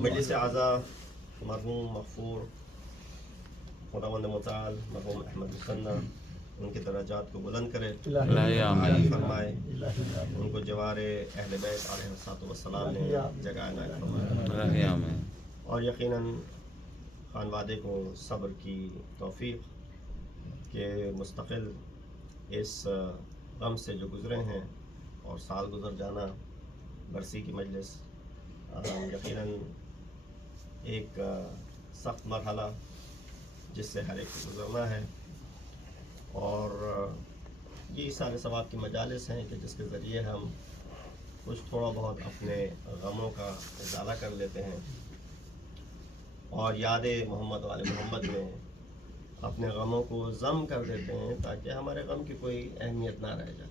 مجلس اعضا مرحوم مغفور خداوند متعال مرحوم احمد مثنی ان کے درجات کو بلند کرے، عالی فرمائے، ان کو جوار اہل بیت علیہ الصلوۃ والسلام نے جگہ عنایت فرمائے، اور یقیناً خانوادے کو صبر کی توفیق کہ مستقل اس غم سے جو گزرے ہیں، اور سال گزر جانا برسی کی مجلس یقیناً ایک سخت مرحلہ جس سے ہر ایک کو گزرنا ہے، اور یہ سارے ثواب کی مجالس ہیں کہ جس کے ذریعے ہم کچھ تھوڑا بہت اپنے غموں کا ازالہ کر لیتے ہیں، اور یاد محمد وال محمد میں اپنے غموں کو ضم کر دیتے ہیں تاکہ ہمارے غم کی کوئی اہمیت نہ رہ جائے۔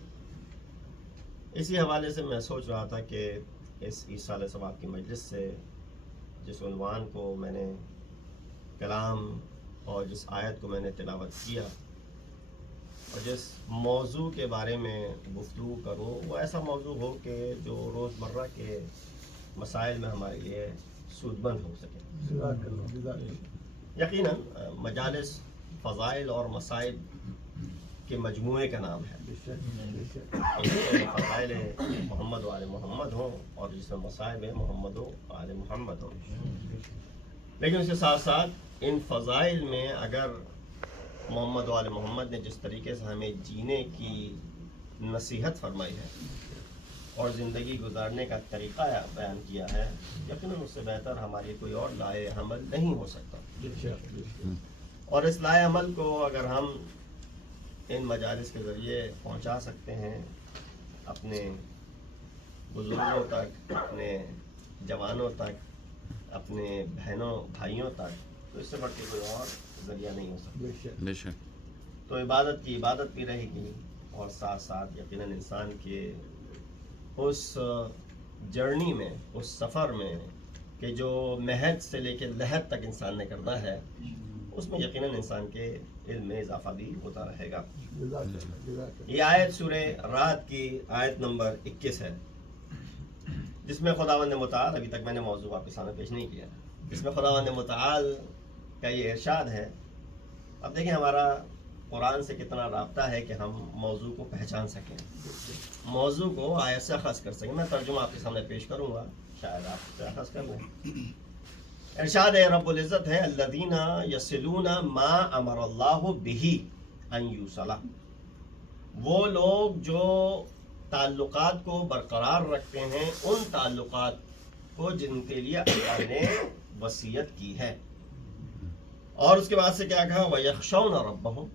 اسی حوالے سے میں سوچ رہا تھا کہ اس ایصال ثواب کی مجلس سے جس عنوان کو میں نے کلام اور جس آیت کو میں نے تلاوت کیا اور جس موضوع کے بارے میں گفتگو کروں، وہ ایسا موضوع ہو کہ جو روزمرہ کے مسائل میں ہمارے لیے سودمند ہو سکے۔ یقیناً مجالس فضائل اور مصائب کے مجموعے کا نام ہے، فضائل محمد و آل محمد ہوں اور جس میں مصائب محمد و آل محمد ہوں، لیکن اس کے ساتھ ساتھ ان فضائل میں اگر محمد و آل محمد نے جس طریقے سے ہمیں جینے کی نصیحت فرمائی ہے اور زندگی گزارنے کا طریقہ بیان کیا ہے، یقیناً اس سے بہتر ہماری کوئی اور لائے عمل نہیں ہو سکتا، اور اس لائے عمل کو اگر ہم ان مجالس کے ذریعے پہنچا سکتے ہیں اپنے بزرگوں تک، اپنے جوانوں تک، اپنے بہنوں بھائیوں تک، تو اس سے بڑھ کے کوئی اور ذریعہ نہیں ہو سکتا۔ تو عبادت کی عبادت بھی رہے گی، اور ساتھ ساتھ یقیناً انسان کے اس جرنی میں، اس سفر میں کہ جو مہد سے لے کے لحد تک انسان نے کرنا ہے، اس میں یقیناً انسان کے علم میں اضافہ بھی ہوتا رہے گا۔ یہ آیت سورہ رعد کی آیت نمبر 21 ہے، جس میں خداوند متعال، ابھی تک میں نے موضوع آپ کے سامنے پیش نہیں کیا، اس میں خداوند متعال کا یہ ارشاد ہے۔ اب دیکھیں ہمارا قرآن سے کتنا رابطہ ہے کہ ہم موضوع کو پہچان سکیں، موضوع کو آیت سے اخذ کر سکیں۔ میں ترجمہ آپ کے سامنے پیش کروں گا، شاید آپ سے اخذ کر لیں۔ ارشاد ہے رب العزت ہے، الذین یصلون ما امر اللہ بہ ان یوصل، وہ لوگ جو تعلقات کو برقرار رکھتے ہیں، ان تعلقات کو جن کے لیے اللہ نے وصیت کی ہے، اور اس کے بعد سے کیا کہا، وَيَخْشَوْنَ رَبَّهُمْ،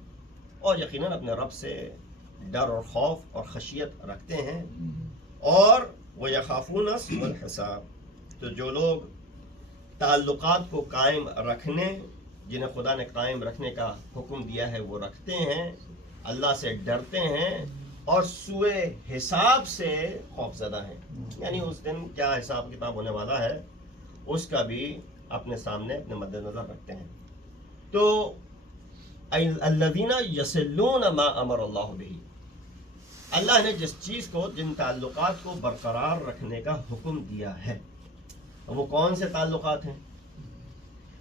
اور یقیناً اپنے رب سے ڈر اور خوف اور خشیت رکھتے ہیں، اور وَيَخَافُونَ سُوءَ الْحِسَابِ، تو جو لوگ تعلقات کو قائم رکھنے، جنہیں خدا نے قائم رکھنے کا حکم دیا ہے، وہ رکھتے ہیں، اللہ سے ڈرتے ہیں، اور سوء حساب سے خوف زدہ ہیں، یعنی اس دن کیا حساب کتاب ہونے والا ہے اس کا بھی اپنے سامنے، اپنے مد نظر رکھتے ہیں۔ تو الذین یصلون ما امر اللہ بہ، اللہ نے جس چیز کو، جن تعلقات کو برقرار رکھنے کا حکم دیا ہے، وہ کون سے تعلقات ہیں؟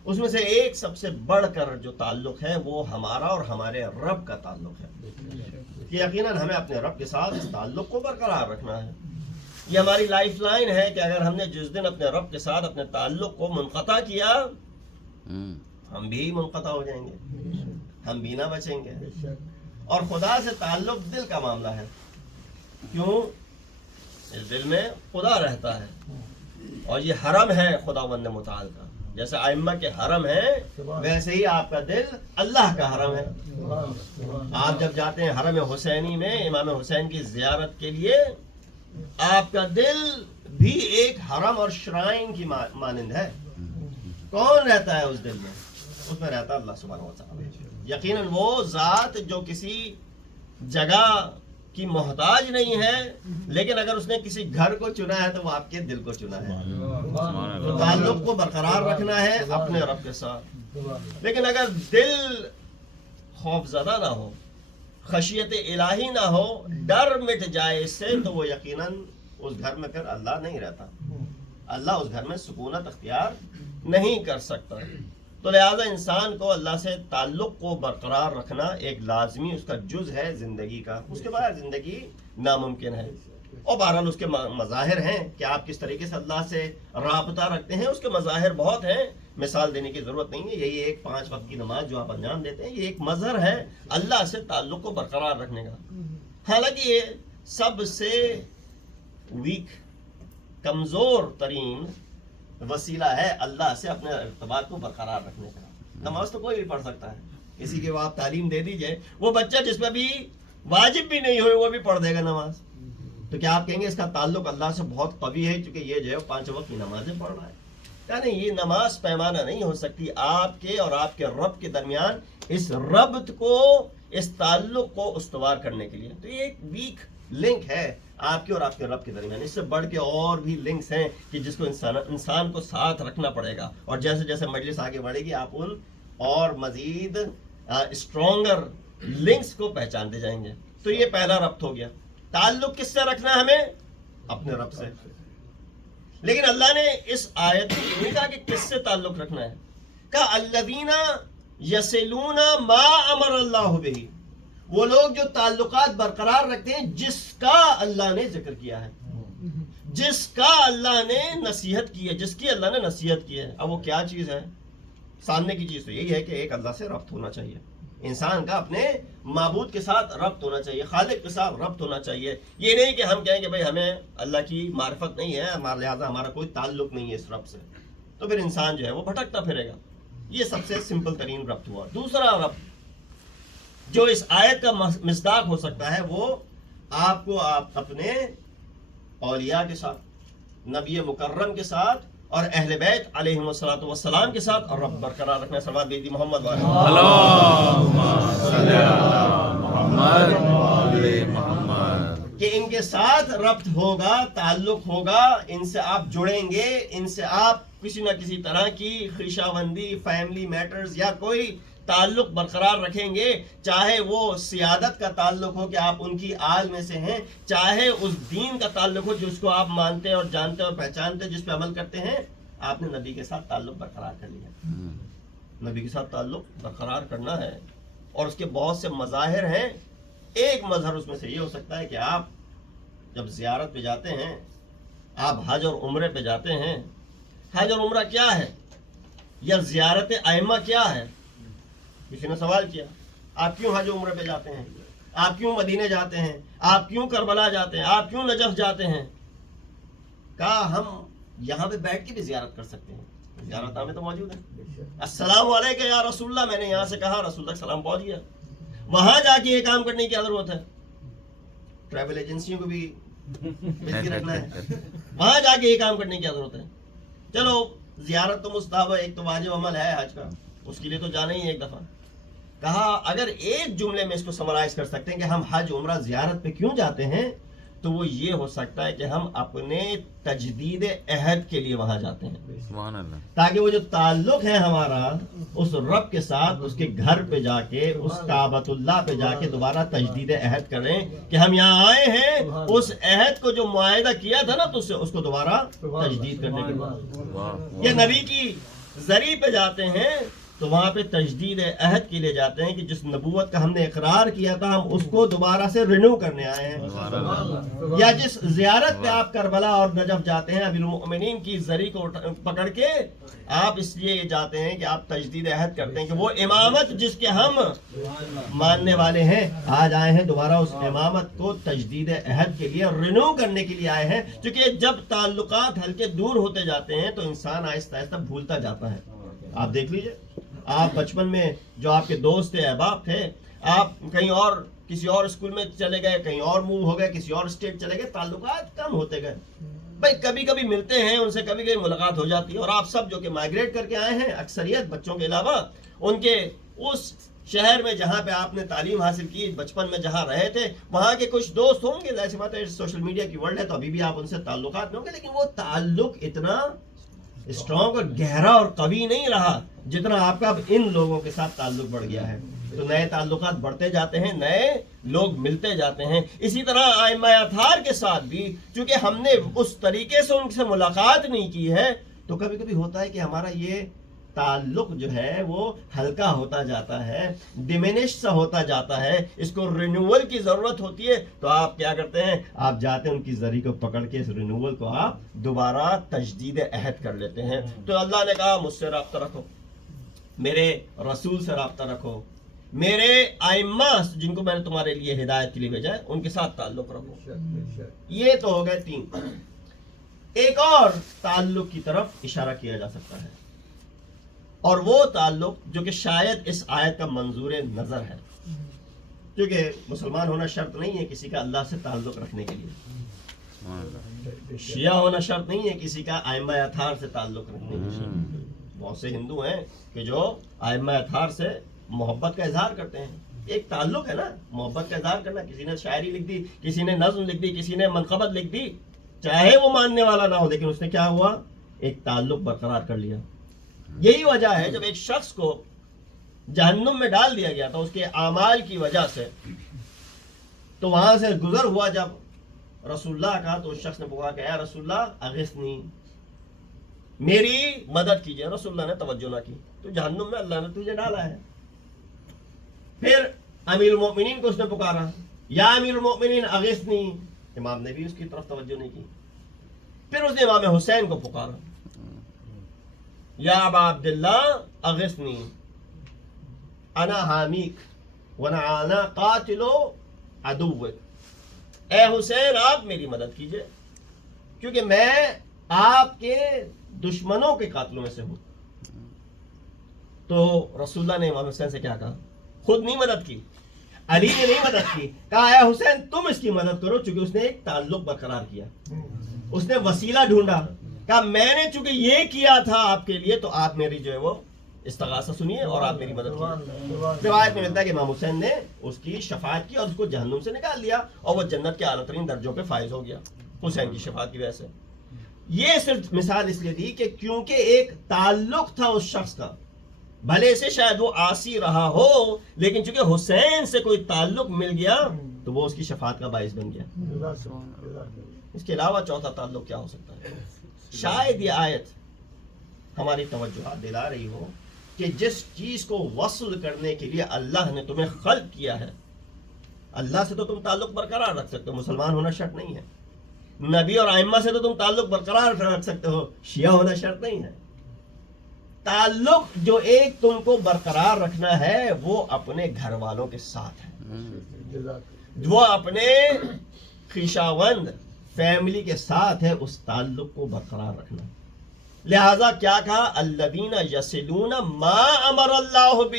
اس میں سے ایک سب سے بڑھ کر جو تعلق ہے وہ ہمارا اور ہمارے رب کا تعلق ہے، کہ یقیناً ہمیں اپنے رب کے ساتھ اس تعلق کو برقرار رکھنا ہے۔ یہ ہماری لائف لائن ہے کہ اگر ہم نے جس دن اپنے رب کے ساتھ اپنے تعلق کو منقطع کیا، ہم بھی منقطع ہو جائیں گے، ہم بھی نہ بچیں گے۔ اور خدا سے تعلق دل کا معاملہ ہے، کیوں؟ اس دل میں خدا رہتا ہے، اور یہ حرم ہے خداوند متعال کا، جیسے ائمہ کے حرم ہے ویسے ہی آپ کا دل اللہ کا حرم ہے۔ آپ جب جاتے ہیں حرم حسینی میں امام حسین کی زیارت کے لیے، آپ کا دل بھی ایک حرم اور شرائن کی مانند ہے۔ کون رہتا ہے اس دل میں؟ اس میں رہتا اللہ سبحانہ وتعالی، یقیناً وہ ذات جو کسی جگہ کی محتاج نہیں ہے، لیکن اگر اس نے کسی گھر کو چنا ہے تو وہ آپ کے دل کو چنا ہے۔ تو تعلق کو برقرار رکھنا ہے اپنے رب کے ساتھ، لیکن اگر دل خوف زدہ نہ ہو، خشیت الہی نہ ہو، ڈر مٹ جائے اس سے، تو وہ یقیناً اس گھر میں پھر اللہ نہیں رہتا۔ اللہ اس گھر میں سکونت اختیار نہیں کر سکتا. تو لہٰذا انسان کو اللہ سے تعلق کو برقرار رکھنا ایک لازمی اس کا جز ہے زندگی کا. اس کے بعد زندگی ناممکن ہے. اور بہرحال اس کے مظاہر ہیں کہ آپ کس طریقے سے اللہ سے رابطہ رکھتے ہیں. اس کے مظاہر بہت ہیں, مثال دینے کی ضرورت نہیں ہے. یہی ایک 5 وقت کی نماز جو آپ انجام دیتے ہیں, یہ ایک مظہر ہے اللہ سے تعلق کو برقرار رکھنے کا. حالانکہ یہ سب سے ویک, کمزور ترین وسیلہ ہے اللہ سے اپنے ارتباط کو برقرار رکھنے کا. نماز تو کوئی بھی پڑھ سکتا ہے. کسی کے آپ تعلیم دے دیجئے, وہ بچہ جس پہ بھی واجب بھی نہیں ہوئے وہ بھی پڑھ دے گا نماز. تو کیا آپ کہیں گے اس کا تعلق اللہ سے بہت قوی ہے کیونکہ یہ جو ہے 5 وقت کی نمازیں پڑھ رہا ہے؟ کیا نہیں, یہ نماز پیمانہ نہیں ہو سکتی آپ کے اور آپ کے رب کے درمیان اس ربط کو, اس تعلق کو استوار کرنے کے لیے. تو یہ ایک ویک لنک ہے آپ کے اور آپ کے رب کے درمیان. اس سے بڑھ کے اور بھی لنکس ہیں کہ جس کو انسان کو ساتھ رکھنا پڑے گا, اور جیسے جیسے مجلس آگے بڑھے گی آپ ان اور مزید اسٹرانگر لنکس کو پہچانتے جائیں گے. تو یہ پہلا ربط ہو گیا. تعلق کس سے رکھنا ہے ہمیں؟ اپنے رب سے. لیکن اللہ نے اس آیت میں یہ نہیں کہا کہ کس سے تعلق رکھنا ہے. کہا الذین یصلون ما امر اللہ بہ, وہ لوگ جو تعلقات برقرار رکھتے ہیں جس کا اللہ نے ذکر کیا ہے, جس کا اللہ نے نصیحت کی ہے, جس کی اللہ نے نصیحت کی ہے. اب وہ کیا چیز ہے؟ سامنے کی چیز تو یہی ہے کہ ایک اللہ سے ربط ہونا چاہیے. انسان کا اپنے معبود کے ساتھ ربط ہونا چاہیے, خالق کے ساتھ ربط ہونا چاہیے. یہ نہیں کہ ہم کہیں کہ بھائی ہمیں اللہ کی معرفت نہیں ہے, ہمارا لہٰذا ہمارا کوئی تعلق نہیں ہے اس رب سے, تو پھر انسان جو ہے وہ بھٹکتا پھرے گا. یہ سب سے سمپل ترین ربط ہوا. دوسرا ربط جو اس آیت کا مصداق ہو سکتا ہے وہ آپ کو آپ اپنے اولیاء کے ساتھ, نبی مکرم کے ساتھ اور اہل بیت علیہم السلام کے ساتھ اور رب برقرار رکھنا. صلوات بھیج دی محمد کہ ان کے ساتھ ربط ہوگا, تعلق ہوگا, ان سے آپ جڑیں گے, ان سے آپ کسی نہ کسی طرح کی خویشاوندی, فیملی میٹرز یا کوئی تعلق برقرار رکھیں گے, چاہے وہ سیادت کا تعلق ہو کہ آپ ان کی آل میں سے ہیں, چاہے اس دین کا تعلق ہو جس کو آپ مانتے اور جانتے اور پہچانتے, جس پہ عمل کرتے ہیں. آپ نے نبی کے ساتھ تعلق برقرار کر لیا. نبی کے ساتھ تعلق برقرار کرنا ہے اور اس کے بہت سے مظاہر ہیں. ایک مظہر اس میں سے یہ ہو سکتا ہے کہ آپ جب زیارت پہ جاتے ہیں, آپ حج اور عمرے پہ جاتے ہیں. حج اور عمرہ کیا ہے, یا زیارت ائمہ کیا ہے؟ کسی نے سوال کیا, آپ کیوں حج و عمرے پہ جاتے ہیں, آپ کیوں مدینے جاتے ہیں, آپ کیوں کربلا جاتے ہیں, آپ کیوں نجف جاتے ہیں؟ کہا ہم یہاں پہ بیٹھ کے بھی زیارت کر سکتے ہیں, زیارت میں تو موجود ہے. السلام علیکم یا رسول اللہ, میں نے یہاں سے کہا, رسول تک سلام پہنچ گیا. وہاں جا کے یہ کام کرنے کی کیا ضرورت ہے؟ ٹریول ایجنسیوں کو بھی بزی رکھنا ہے, وہاں جا کے یہ کام کرنے کی کیا ضرورت ہے؟ چلو زیارت تو مستحب ہے, ایک تو واجب عمل ہے حج کا, اس کے لیے تو جانا ہی ہے ایک دفعہ. کہا اگر ایک جملے میں اس کو سمرائز کر سکتے ہیں کہ ہم حج عمرہ زیارت پہ کیوں جاتے ہیں, تو وہ یہ ہو سکتا ہے کہ ہم اپنے تجدید عہد کے لیے وہاں جاتے ہیں, تاکہ وہ جو تعلق ہے ہمارا اس رب کے ساتھ, اس کے گھر پہ جا کے, اس کعبۃ اللہ پہ جا کے دوبارہ تجدید عہد کریں کہ ہم یہاں آئے ہیں, اس عہد کو جو معاہدہ کیا تھا نا, تو اس کو دوبارہ تجدید کرنے کے بعد. یہ نبی کی ذریعے پہ جاتے ہیں تو وہاں پہ تجدید عہد کے لیے جاتے ہیں کہ جس نبوت کا ہم نے اقرار کیا تھا ہم اس کو دوبارہ سے رینیو کرنے آئے ہیں. یا جس زیارت پہ آپ کربلا اور نجف جاتے ہیں, امیر المؤمنین کی ذریعے کو پکڑ کے آپ اس لیے جاتے ہیں کہ آپ تجدید عہد کرتے ہیں کہ وہ امامت جس کے ہم ماننے والے ہیں آج آئے ہیں دوبارہ اس امامت کو تجدید عہد کے لیے رینیو کرنے کے لیے آئے ہیں. کیونکہ جب تعلقات ہلکے دور ہوتے جاتے ہیں تو انسان آہستہ آہستہ بھولتا جاتا ہے. آپ دیکھ لیجئے, آپ بچپن میں جو آپ کے دوست تھے, احباب تھے, آپ کہیں اور کسی اور اسکول میں چلے گئے, کہیں اور موو ہو گئے, کسی اور اسٹیٹ چلے گئے, تعلقات کم ہوتے گئے. بھائی کبھی کبھی ملتے ہیں ان سے, کبھی کبھی ملاقات ہو جاتی ہے. اور آپ سب جو کہ مائگریٹ کر کے آئے ہیں, اکثریت بچوں کے علاوہ, ان کے اس شہر میں جہاں پہ آپ نے تعلیم حاصل کی, بچپن میں جہاں رہے تھے, وہاں کے کچھ دوست ہوں گے. ظاہر سی بات ہے سوشل میڈیا کی ورلڈ ہے تو ابھی بھی آپ ان سے تعلقات میں ہوں گے, لیکن وہ تعلق اتنا اسٹرانگ اور گہرا اور قوی نہیں رہا جتنا آپ کا اب ان لوگوں کے ساتھ تعلق بڑھ گیا ہے. تو نئے تعلقات بڑھتے جاتے ہیں، نئے لوگ ملتے جاتے ہیں. اسی طرح ائمہ اطہار کے ساتھ بھی چونکہ ہم نے اس طریقے سے ان سے ملاقات نہیں کی ہے، تو کبھی کبھی ہوتا ہے کہ ہمارا یہ تعلق جو ہے وہ ہلکا ہوتا جاتا ہے، ڈیمینش سا ہوتا جاتا ہے، اس کو رینیول کی ضرورت ہوتی ہے. تو آپ کیا کرتے ہیں؟ آپ جاتے ہیں ان کی زری کو پکڑ کے اس رینیول کو آپ دوبارہ تجدید عہد کر لیتے ہیں. تو اللہ نے کہا مجھ سے رابطہ رکھو، میرے رسول سے رابطہ رکھو، میرے ائمہ جن کو میں نے تمہارے لیے ہدایت کے لیے بھیجا ہے ان کے ساتھ تعلق رکھو. یہ تو ہو گئے 3. ایک اور تعلق کی طرف اشارہ کیا جا سکتا ہے، اور وہ تعلق جو کہ شاید اس آیت کا منظور نظر ہے، کیونکہ مسلمان ہونا شرط نہیں ہے کسی کا اللہ سے تعلق رکھنے کے لیے، شیعہ ہونا شرط نہیں ہے کسی کا ائمہ اطہار سے تعلق رکھنے کے لیے. بہت سے ہندو ہیں کہ جو ائمہ اطہار سے محبت کا اظہار کرتے ہیں. ایک تعلق ہے نا، محبت کا اظہار کرنا. کسی نے شاعری لکھ دی، کسی نے نظم لکھ دی، کسی نے منقبت لکھ دی، چاہے وہ ماننے والا نہ ہو، لیکن اس نے کیا ہوا؟ ایک تعلق برقرار کر لیا. یہی وجہ ہے جب ایک شخص کو جہنم میں ڈال دیا گیا تھا اس کے اعمال کی وجہ سے، تو وہاں سے گزر ہوا جب رسول اللہ کا، تو اس شخص نے پکارا کہ اے رسول اللہ اغثنی، میری مدد کیجئے. رسول اللہ نے توجہ نہ کی، تو جہنم میں اللہ نے تجھے ڈالا ہے. پھر امیر المؤمنین کو اس نے پکارا، یا امیر المؤمنین اغثنی، امام نے بھی اس کی طرف توجہ نہیں کی. پھر اس نے امام حسین کو پکارا، یا ابا عبداللہ اغثنی انا حامیک وانا قاتل عدوک، اے حسین آپ میری مدد کیجئے کیونکہ میں آپ کے دشمنوں کے قاتلوں میں سے ہوں. تو رسول اللہ نے امام حسین سے کیا کہا؟ خود نہیں مدد کی، علی نے نہیں مدد کی، کہا اے حسین تم اس کی مدد کرو، چونکہ اس نے ایک تعلق برقرار کیا، اس نے وسیلہ ڈھونڈا. کہا میں نے چونکہ یہ کیا تھا آپ کے لیے، تو آپ میری جو ہے وہ استغاثہ سنیے اور آپ میری مدد کیجیے. روایت میں ملتا ہے کہ امام حسین نے اس کی شفاعت کی اور اس کو جہنم سے نکال لیا، اور وہ جنت کے اعلیٰ ترین درجوں پہ فائز ہو گیا حسین کی شفاعت کی وجہ سے. یہ صرف مثال اس لیے دی کہ کیونکہ ایک تعلق تھا اس شخص کا، بھلے سے شاید وہ عاصی رہا ہو، لیکن چونکہ حسین سے کوئی تعلق مل گیا تو وہ اس کی شفاعت کا باعث بن گیا. اس کے علاوہ چوتھا تعلق کیا ہو سکتا ہے؟ شاید یہ آیت ہماری توجہ دلا رہی ہو کہ جس چیز کو وصل کرنے کے لیے اللہ نے تمہیں خلق کیا ہے، اللہ سے تو تم تعلق برقرار رکھ سکتے ہو، مسلمان ہونا شرط نہیں ہے. نبی اور ائمہ سے تو تم تعلق برقرار رکھ سکتے ہو، شیعہ ہونا شرط نہیں ہے. تعلق جو ایک تم کو برقرار رکھنا ہے وہ اپنے گھر والوں کے ساتھ ہے، وہ اپنے خیشاوند فیملی کے ساتھ ہے، اس تعلق کو برقرار رکھنا. لہذا کیا کہا؟ الذین یصلون ما امر اللہ بہ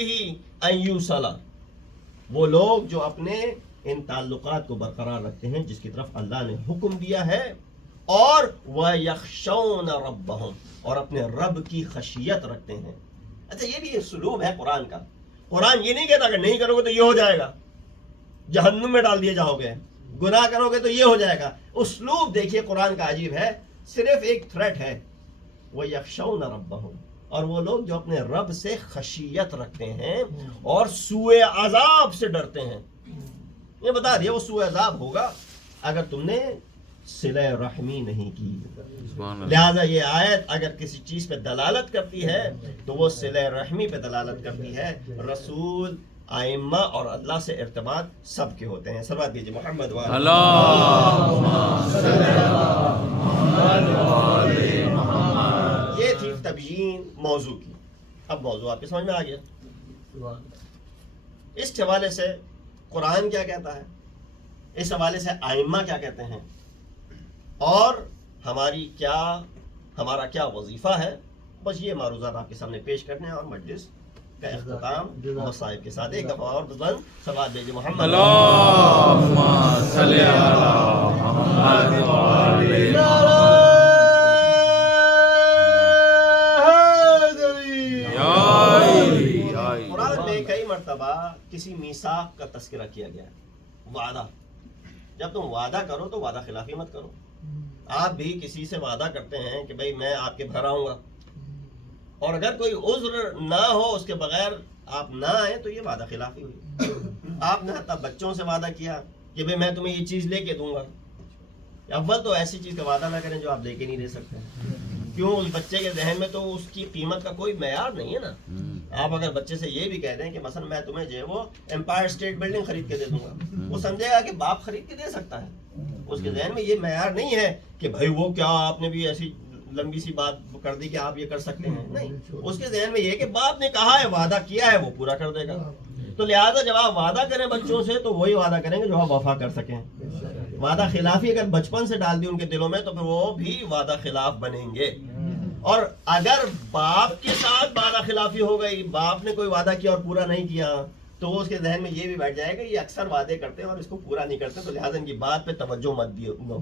ان یوصل، وہ لوگ جو اپنے ان تعلقات کو برقرار رکھتے ہیں جس کی طرف اللہ نے حکم دیا ہے، اور وَيَخْشَوْنَ رَبَّهُمْ، اور اپنے رب کی خشیت رکھتے ہیں. اچھا یہ بھی ایک سلوب ہے قرآن کا. قرآن یہ نہیں کہتا کہ نہیں کرو گے تو یہ ہو جائے گا، جہنم میں ڈال دیے جاؤ گے، گناہ کرو گے تو یہ ہو جائے گا. اسلوب دیکھیے قرآن کا عجیب ہے. صرف ایک تھریٹ ہے، وَيَخْشَوْنَ رَبَّهُمْ، اور وہ لوگ جو اپنے رب سے خشیت رکھتے ہیں اور سوء عذاب سے ڈرتے ہیں. یہ بتا دیا وہ سوء عذاب ہوگا اگر تم نے صلہ رحمی نہیں کی. لہذا یہ آیت اگر کسی چیز پہ دلالت کرتی ہے تو وہ صلہ رحمی پہ دلالت کرتی ہے. رسول، ائمہ اور اللہ سے ارتباط سب کے ہوتے ہیں. سلوات دیجیے محمد یہ تھی تبیین موضوع کی. اب موضوع آپ کے سمجھ میں آ گیا. اس حوالے سے قرآن کیا کہتا ہے، اس حوالے سے ائمہ کیا کہتے ہیں، اور ہمارا کیا وظیفہ ہے. بس یہ معروضات آپ کے سامنے پیش کرنے ہیں اور مجلس کا اختتام مصائب کے ساتھ. ایک دفعہ اور بلند صلوات دیجیے محمد اللہم صلی علی محمد وعلی محمد. قرآن میں کئی مرتبہ کسی میثاق کا تذکرہ کیا گیا ہے. وعدہ، جب تم وعدہ کرو تو وعدہ خلافی مت کرو. آپ بھی کسی سے وعدہ کرتے ہیں کہ بھئی میں آپ کے گھر آؤں گا، اور اگر کوئی عذر نہ ہو اس کے بغیر آپ نہ آئے تو یہ وعدہ خلافی ہوئی. آپ نے تب بچوں سے وعدہ کیا کہ بھئی میں تمہیں یہ چیز لے کے دوں گا. اول تو ایسی چیز کا وعدہ نہ کریں جو آپ لے کے نہیں دے سکتے. کیوں؟ اس بچے کے ذہن میں تو اس کی قیمت کا کوئی معیار نہیں ہے نا. آپ اگر بچے سے یہ بھی کہہ دیں کہ مثلا میں تمہیں جو ہے وہ امپائر اسٹیٹ بلڈنگ خرید کے دے دوں گا، وہ سمجھے گا کہ باپ خرید کے دے سکتا ہے. اس کے ذہن میں یہ معیار نہیں ہے کہ بھائی وہ کیا آپ نے بھی ایسی لمبی سی بات کر دی کہ آپ یہ کر سکتے ہیں. نہیں، اس کے ذہن میں یہ کہ باپ نے کہا ہے، وعدہ کیا ہے، وہ پورا کر دے گا. تو لہٰذا جب آپ وعدہ کریں بچوں سے تو وہی وعدہ کریں گے جو آپ وفا کر سکیں. وعدہ خلافی اگر بچپن سے ڈال دی ان کے دلوں میں تو پھر وہ بھی وعدہ خلاف بنیں گے. اور اگر باپ کے ساتھ وعدہ خلافی ہو گئی، باپ نے کوئی وعدہ کیا اور پورا نہیں کیا، تو اس کے ذہن میں یہ بھی بیٹھ جائے گا یہ اکثر وعدے کرتے ہیں اور اس کو پورا نہیں کرتے، تو لہٰذا ان کی بات پہ توجہ مت دیو.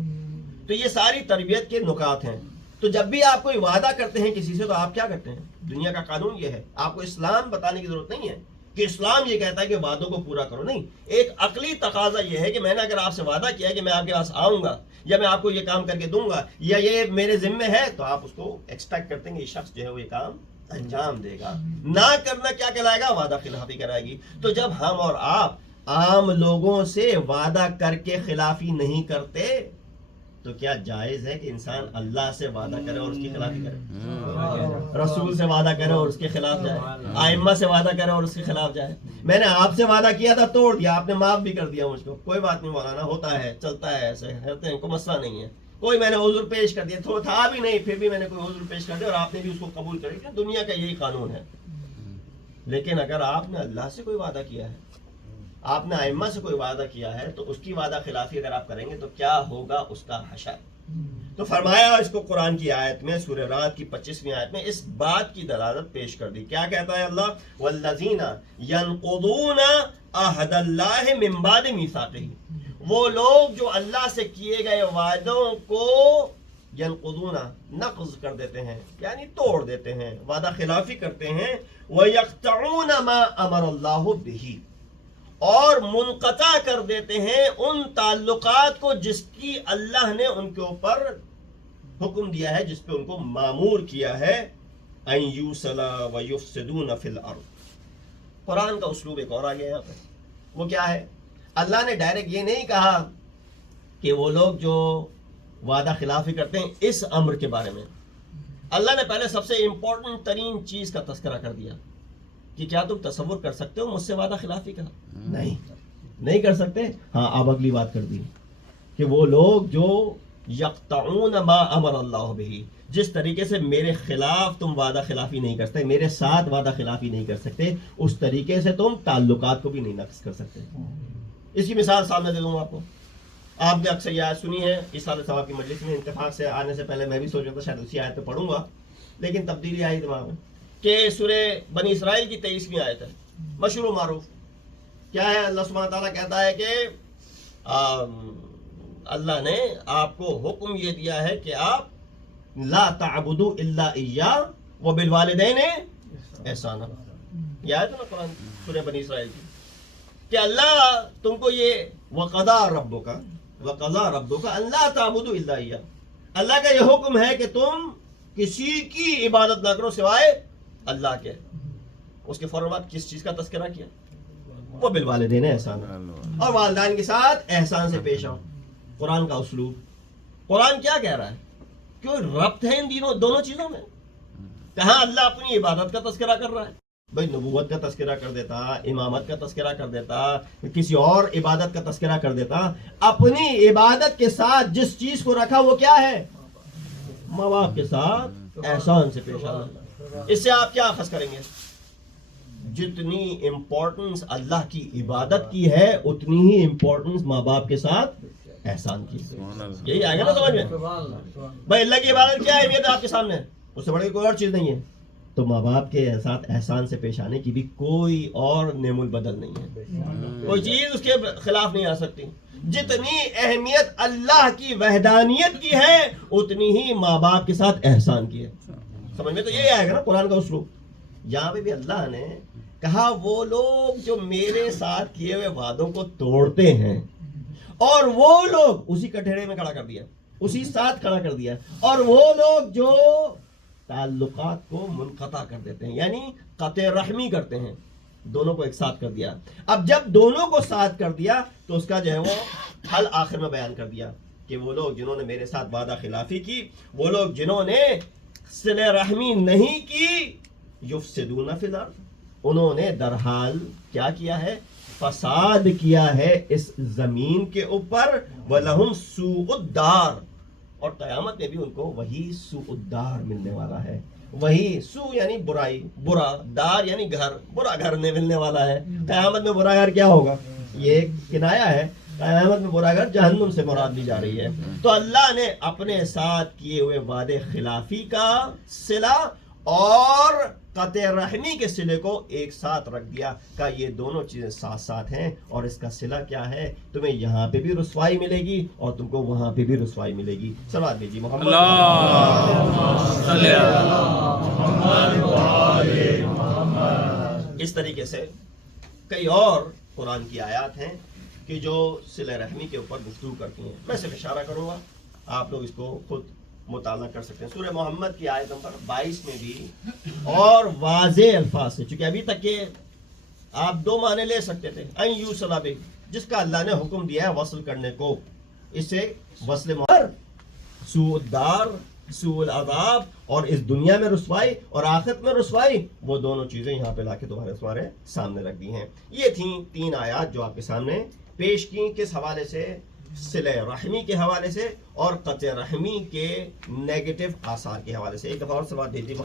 تو یہ ساری تربیت کے نکات ہیں. تو جب بھی آپ کوئی وعدہ کرتے ہیں کسی سے تو آپ کیا کرتے ہیں؟ دنیا کا قانون یہ ہے، آپ کو اسلام بتانے کی ضرورت نہیں ہے کہ اسلام یہ کہتا ہے کہ وعدوں کو پورا کرو. نہیں، ایک عقلی تقاضا یہ ہے کہ میں نے اگر آپ سے وعدہ کیا ہے کہ میں آپ کے پاس آؤں گا یا میں آپ کو یہ کام کر کے دوں گا یا یہ میرے ذمے ہے، تو آپ اس کو ایکسپیکٹ کرتے ہیں کہ یہ شخص جو ہے وہ یہ کام انجام دے گا. نہ کرنا کیا کہلائے گا؟ وعدہ خلافی کرائے گی. تو جب ہم اور آپ عام لوگوں سے وعدہ کر کے خلافی نہیں کرتے تو کیا جائز ہے کہ انسان اللہ سے وعدہ کرے اور اس کی خلافی کرے؟ رسول سے وعدہ کرے اور اس کے خلاف جائے، ائمہ سے وعدہ کرے اور اس کے خلاف جائے. میں نے آپ سے وعدہ کیا تھا، توڑ دیا، آپ نے معاف بھی کر دیا مجھ کو، کوئی بات نہیں مولانا، ہوتا ہے، چلتا ہے، ایسے ہوتے ہیں، کوئی مسئلہ نہیں ہے. کوئی میں نے عذر پیش کر دیا، تھا بھی نہیں، پھر بھی میں نے کوئی عذر پیش کر دیا اور آپ نے بھی اس کو قبول کر لیا. دنیا کا یہی قانون ہے. لیکن اگر آپ نے اللہ سے کوئی وعدہ کیا ہے، آپ نے ائمہ سے کوئی وعدہ کیا ہے، تو اس کی وعدہ خلافی اگر آپ کریں گے تو کیا ہوگا اس کا حشر. تو فرمایا اس کو قرآن کی آیت میں، سورہ رعد کی 25ویں آیت میں اس بات کی دلالت پیش کر دی. کیا کہتا ہے اللہ؟ والذین ینقضون عہد اللہ من بعد میثاقہ. وہ لوگ جو اللہ سے کیے گئے وعدوں کو ینقضون، نقض کر دیتے ہیں، یعنی توڑ دیتے ہیں، وعدہ خلافی کرتے ہیں. ویقطعون ما امر اللہ بہ، اور منقطع کر دیتے ہیں ان تعلقات کو جس کی اللہ نے ان کے اوپر حکم دیا ہے، جس پہ ان کو مامور کیا ہے. ان یوصلا ویفسدون فی الارض. قرآن کا اسلوب ایک اور آ گیا یہاں پہ. وہ کیا ہے؟ اللہ نے ڈائریکٹ یہ نہیں کہا کہ وہ لوگ جو وعدہ خلافی کرتے ہیں اس امر کے بارے میں. اللہ نے پہلے سب سے امپورٹنٹ ترین چیز کا تذکرہ کر دیا کہ کیا تم تصور کر سکتے ہو مجھ سے وعدہ خلافی کا؟ نہیں کر سکتے. ہاں، اب اگلی بات کر دی کہ وہ لوگ جو یقطعون ما امر اللہ بہ، جس طریقے سے میرے خلاف تم وعدہ خلافی نہیں کر سکتے، میرے ساتھ وعدہ خلافی نہیں کر سکتے، اس طریقے سے تم تعلقات کو بھی نہیں نقض کر سکتے. اس کی مثال سامنے دے دوں گا آپ کو. آپ نے اکثر یہ آیت سنی ہے اس سال ثواب کی مجلس میں. اتفاق سے آنے سے پہلے میں بھی سوچ رہا تھا شاید اسی آیت پہ پڑھوں گا، لیکن تبدیلی آئی دماغ میں کہ سورہ بنی اسرائیل کی 23ویں آیت ہے، مشہور و معروف. کیا ہے؟ اللہ سبحانہ تعالیٰ کہتا ہے کہ اللہ نے آپ کو حکم یہ دیا ہے کہ آپ لا تعبدوا الا ایاہ وبالوالدین احسانا. یہ آیت ہے نا قرآن سورہ بنی اسرائیل کی، کہ اللہ تم کو یہ وقضا ربک الا تعبدوا الا ایاہ، اللہ کا یہ حکم ہے کہ تم کسی کی عبادت نہ کرو سوائے اللہ کے. اس کے فوراً بعد کس چیز کا تذکرہ کیا؟ وہ بالوالدین احسان، اور والدین کے ساتھ احسان سے پیش آؤ. قرآن کا اسلوب. قرآن کیا کہہ رہا ہے؟ کیوں ربط ہے ان دونوں چیزوں میں؟ کہاں اللہ اپنی عبادت کا تذکرہ کر رہا ہے؟ بھائی نبوت کا تذکرہ کر دیتا، امامت کا تذکرہ کر دیتا، کسی اور عبادت کا تذکرہ کر دیتا. اپنی عبادت کے ساتھ جس چیز کو رکھا وہ کیا ہے؟ ماں باپ کے ساتھ احسان سے پیش آنا. اس سے آپ کیا اخذ کریں گے؟ جتنی امپورٹنس اللہ کی عبادت کی ہے اتنی ہی امپورٹنس ماں باپ کے ساتھ احسان کی. یہی آئے گا نا سمجھ میں؟ بھائی اللہ کی عبادت کیا اہمیت ہے آپ کے سامنے؟ اس سے بڑی کوئی اور چیز نہیں ہے. تو ماں باپ کے ساتھ احسان سے پیش آنے کی بھی کوئی اور نعم البدل نہیں ہے، کوئی چیز اس کے خلاف نہیں آ سکتی. جتنی اہمیت اللہ کی وحدانیت کی ہے اتنی ہی ماں باپ کے ساتھ احسان کی ہے. سمجھ میں تو یہی آئے گا نا قرآن کا اسلوب. یہاں پہ بھی اللہ نے کہا وہ لوگ جو میرے ساتھ کیے ہوئے وعدوں کو توڑتے ہیں، اور وہ لوگ اسی کٹہرے میں کھڑا کر دیا، اسی ساتھ کھڑا کر دیا، اور وہ لوگ جو تعلقات کو منقطع کر دیتے ہیں، یعنی قطع رحمی کرتے ہیں. دونوں کو ایک ساتھ کر دیا. اب جب دونوں کو ساتھ کر دیا تو اس کا جو ہے وہ حل آخر میں بیان کر دیا کہ وہ لوگ جنہوں نے میرے ساتھ وعدہ خلافی کی، وہ لوگ جنہوں نے صلہ رحمی نہیں کی، یفسدون فی الارض، انہوں نے درحال کیا کیا ہے؟ فساد کیا ہے اس زمین کے اوپر. وَلَهُمْ سُوءُ الدَّارِ، اور قیامت میں بھی ان کو وہی سوء الدار ملنے والا ہے. وہی سو یعنی برائی، برا، دار یعنی گھر، برا گھر نہیں ملنے والا ہے. قیامت میں برا گھر کیا ہوگا؟ یہ ایک کنایا ہے. قیامت میں برا گھر جہنم سے مراد لی جا رہی ہے. تو اللہ نے اپنے ساتھ کیے ہوئے وعدے خلافی کا صلہ اور قطع رحمی کے صلے کو ایک ساتھ رکھ دیا کہ یہ دونوں چیزیں ساتھ ساتھ ہیں، اور اس کا صلہ کیا ہے؟ تمہیں یہاں پہ بھی رسوائی ملے گی اور تم کو وہاں پہ بھی رسوائی ملے گی. صلوات بھیجیے محمد. اللہم صلی علی محمد وآل محمد. اس طریقے سے کئی اور قرآن کی آیات ہیں کہ جو صلہ رحمی کے اوپر گفتگو کرتی ہیں. میں صرف اشارہ کروں گا، آپ لوگ اس کو خود مطالعہ کر سکتے ہیں. سورہ محمد کی آیت نمبر 22 میں بھی اور واضح الفاظ سے، چونکہ ابھی تک کہ آپ دو معنی لے سکتے تھے، ان یوصل بہ، جس کا اللہ نے حکم دیا ہے وصل کرنے کو، اسے وصل مہر، سوء الدار، سوء العذاب، اور اس دنیا میں رسوائی اور آخرت میں رسوائی، وہ دونوں چیزیں یہاں پہ لا کے تمہارے سامنے رکھ دی ہیں. یہ تھیں 3 آیات جو آپ کے سامنے پیش کی. کس حوالے سے؟ صلہ رحمی کے حوالے سے اور قطع رحمی کے نیگیٹو آثار کے حوالے سے. ایک دفعہ اور سوال دیجیے.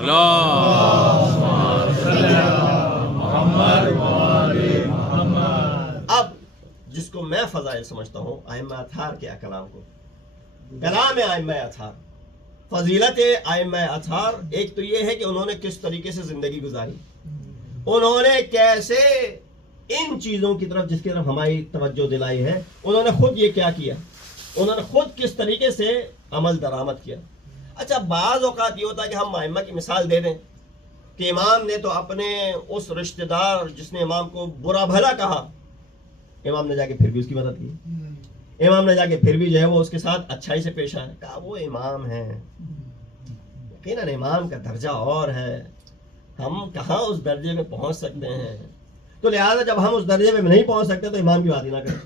اب جس کو میں فضائل سمجھتا ہوں ائمہ اطہار کے کلام کو، کلام ائمہ اطہار، فضیلت ائمہ اطہار، ایک تو یہ ہے کہ انہوں نے کس طریقے سے زندگی گزاری، انہوں نے کیسے ان چیزوں کی طرف جس کی طرف ہماری توجہ دلائی ہے، انہوں نے خود یہ کیا کیا، انہوں نے خود کس طریقے سے عمل درآمد کیا. اچھا بعض اوقات یہ ہوتا ہے کہ ہم ائمہ کی مثال دے دیں کہ امام نے تو اپنے اس رشتہ دار جس نے امام کو برا بھلا کہا، امام نے جا کے پھر بھی اس کی مدد کی، امام نے جا کے پھر بھی جو ہے وہ اس کے ساتھ اچھائی سے پیش آیا. کہا وہ امام ہے، یقیناً امام کا درجہ اور ہے، ہم کہاں اس درجے میں پہنچ سکتے ہیں. تو لہٰذا جب ہم اس درجے میں نہیں پہنچ سکتے تو امام کی بات ہی نہ کریں،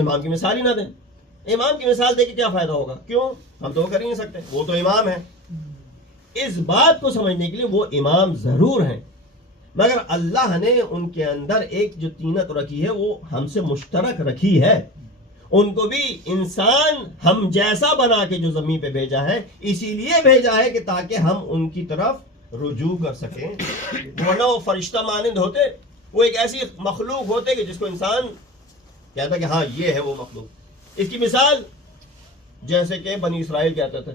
امام کی مثال ہی نہ دیں. امام کی مثال دے کے کیا فائدہ ہوگا؟ کیوں؟ ہم تو کر ہی نہیں سکتے، وہ تو امام ہے. اس بات کو سمجھنے کے لیے وہ امام ضرور ہیں، مگر اللہ نے ان کے اندر ایک جو طینت رکھی ہے وہ ہم سے مشترک رکھی ہے. ان کو بھی انسان ہم جیسا بنا کے جو زمین پہ بھیجا ہے، اسی لیے بھیجا ہے کہ تاکہ ہم ان کی طرف رجوع کر سکیں. ورنہ وہ فرشتہ مانند ہوتے، وہ ایک ایسی مخلوق ہوتے کہ جس کو انسان کہتا کہ ہاں یہ ہے وہ مخلوق. اس کی مثال جیسے کہ بنی اسرائیل کہتے تھے.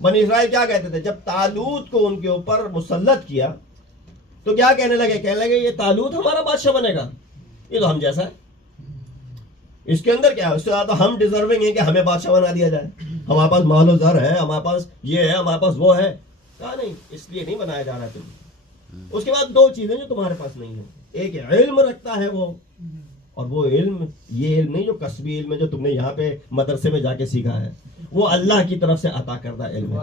بنی اسرائیل کیا کہتے تھے؟ جب طالوت کو ان کے اوپر مسلط کیا تو کیا کہنے لگے یہ طالوت ہمارا بادشاہ بنے گا، یہ تو ہم جیسا ہے، اس کے اندر کیا ہے؟ اس سے زیادہ ہم ڈیزرونگ ہیں کہ ہمیں بادشاہ بنا دیا جائے، ہمارے پاس مال و زر ہے، ہمارے پاس یہ ہے، ہمارے پاس وہ ہے. کہا نہیں، اس لیے نہیں بنایا جا رہا ہے تمہیں. اس کے بعد 2 چیزیں جو تمہارے پاس نہیں ہیں، ایک علم رکھتا ہے وہ، اور وہ علم یہ علم نہیں جو کسبی علم ہے جو تم نے یہاں پہ مدرسے میں جا کے سیکھا ہے، وہ اللہ کی طرف سے عطا کردہ علم ہے.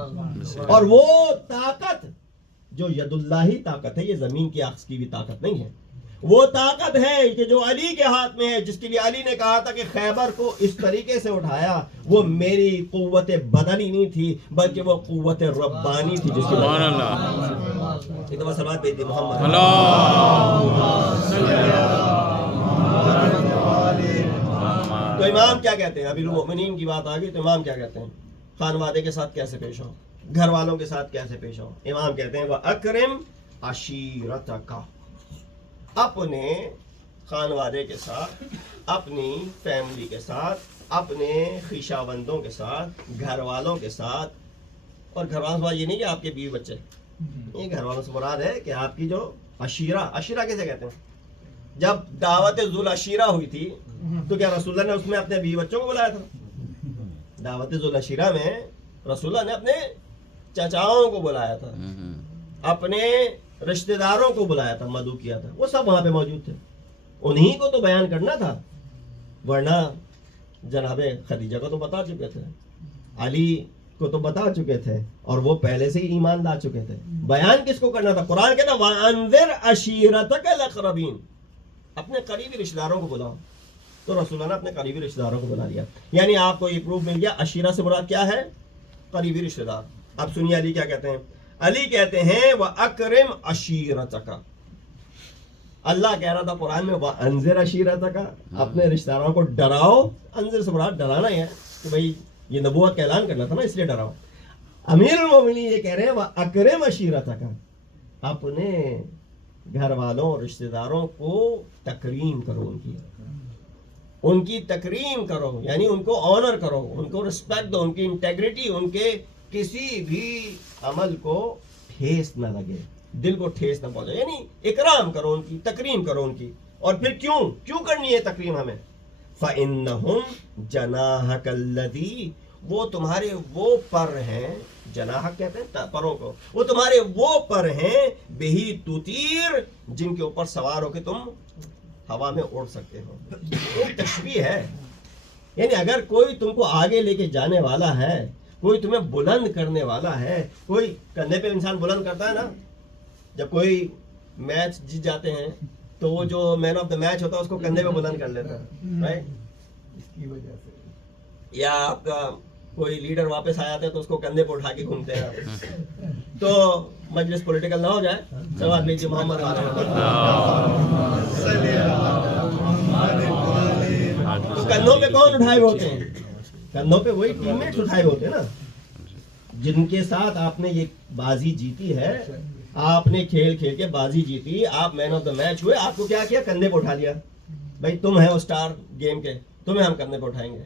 اور وہ طاقت جو ید اللہ طاقت ہے، یہ زمین کی اخذ کی بھی طاقت نہیں ہے. وہ طاقت ہے کہ جو علی کے ہاتھ میں ہے، جس کے لیے علی نے کہا تھا کہ خیبر کو اس طریقے سے اٹھایا، وہ میری قوت بدنی نہیں تھی بلکہ وہ قوت ربانی تھی جس کی سبحان اللہ. اتنا صلوات بھیج دی محمد. تو امام کیا کہتے ہیں؟ ابھی المؤمنین کی بات آ گئی تو امام کیا کہتے ہیں؟ خانوادے کے ساتھ کیسے پیش ہو، گھر والوں کے ساتھ کیسے پیش ہو. امام کہتے ہیں وَأَكْرِمْ عَشِيرَتَكَ، اپنے خانوادے کے ساتھ، اپنی فیملی کے ساتھ، اپنے خیشہ بندوں کے ساتھ، گھر والوں کے ساتھ. اور گھر والوں سے یہ نہیں کہ آپ کے بیوی بچے، یہ گھر والوں سے مراد ہے کہ آپ کی جو عشیرہ کیسے کہتے ہیں؟ جب دعوت ذوالعشیرہ ہوئی تھی تو کیا رسول اللہ نے اس میں اپنے بیوی بچوں کو بلایا تھا؟ دعوت ذوالعشیرہ میں رسول اللہ نے اپنے چچاؤں کو بلایا تھا، اپنے رشتہ داروں کو بلایا تھا، مدعو کیا تھا، وہ سب وہاں پہ موجود تھے، انہی کو تو بیان کرنا تھا. ورنہ جناب خدیجہ کو تو بتا چکے تھے، علی کو تو بتا چکے تھے اور وہ پہلے سے ہی ایمان لا چکے تھے. بیان کس کو کرنا تھا؟ قرآن کہتا وَأَنذِرْ عَشِيرَتَكَ الْأَقْرَبِينَ، اپنے قریبی رشتہ داروں کو بلاؤ. تو رسول اللہ نے اپنے قریبی رشتہ داروں کو بلا لیا. یعنی آپ کو یہ پروف مل گیا عشیرہ سے مراد کیا ہے؟ قریبی رشتہ دار. اب سنیے علی کیا کہتے ہیں. علی کہتے ہیں وَأَكْرِمْ عَشِيرَتَكَ. اللہ کہہ رہا تھا قرآن میں وَأَنذِرْ عَشِيرَتَكَ، اپنے رشتہ داروں کو ڈراؤ. انذر سے مراد ڈرانا ہی ہے کہ بھائی یہ نبوت کا اعلان کرنا تھا نا، اس لیے ڈراؤ. امیر المومنین یہ کہہ رہے ہیں وَأَكْرِمْ عَشِيرَتَكَ، اپنے گھر والوں اور رشتہ داروں کو تکریم کرو، ان کی تکریم کرو، یعنی ان کو آنر کرو، ان کو رسپیکٹ دو، ان کی انٹیگریٹی، ان کے کسی بھی عمل کو ٹھیس نہ لگے، دل کو ٹھیس نہ پہنچے، یعنی اکرام کرو ان کی، تکریم کرو ان کی. اور پھر کیوں کرنی ہے تکریم ہمیں؟ فَإِنَّهُمْ جَنَاحَكَ الَّذِي، وہ تمہارے وہ پر ہیں، جناح کہتے ہیں پروں کو، وہ تمہارے وہ پر ہیں بہی تطیر، جن کے اوپر سوار ہو کے تم ہوا میں اڑ سکتے ہو. ایک تشبیہ ہے، یعنی اگر کوئی تم کو آگے لے کے جانے والا ہے، کوئی تمہیں بلند کرنے والا ہے، کوئی کندھے پہ انسان بلند کرتا ہے نا، جب کوئی میچ جیت جاتے ہیں تو وہ جو مین آف دا میچ ہوتا ہے اس کو کندھے پہ بلند کر لیتا ہے، رائٹ؟ اس کی وجہ سے یا آپ کا کوئی لیڈر واپس آ جاتا ہے تو اس کو کندھے پہ اٹھا کے گھومتے ہیں. تو مجلس پولیٹیکل نہ ہو جائے، سوال لیجیے محمد تو کندھوں پہ کون اٹھائے ہوتے ہیں؟ کندھوں پہ وہی ٹیم میٹس اٹھائے ہوتے ہیں نا، جن کے ساتھ آپ نے یہ بازی جیتی ہے. آپ نے کھیل کے بازی جیتی، آپ مین آف دا میچ ہوئے، آپ کو کیا کیا؟ کندھے پہ اٹھا لیا. بھائی تم ہے اسٹار گیم کے، تمہیں ہم کندھے پہ اٹھائیں گے.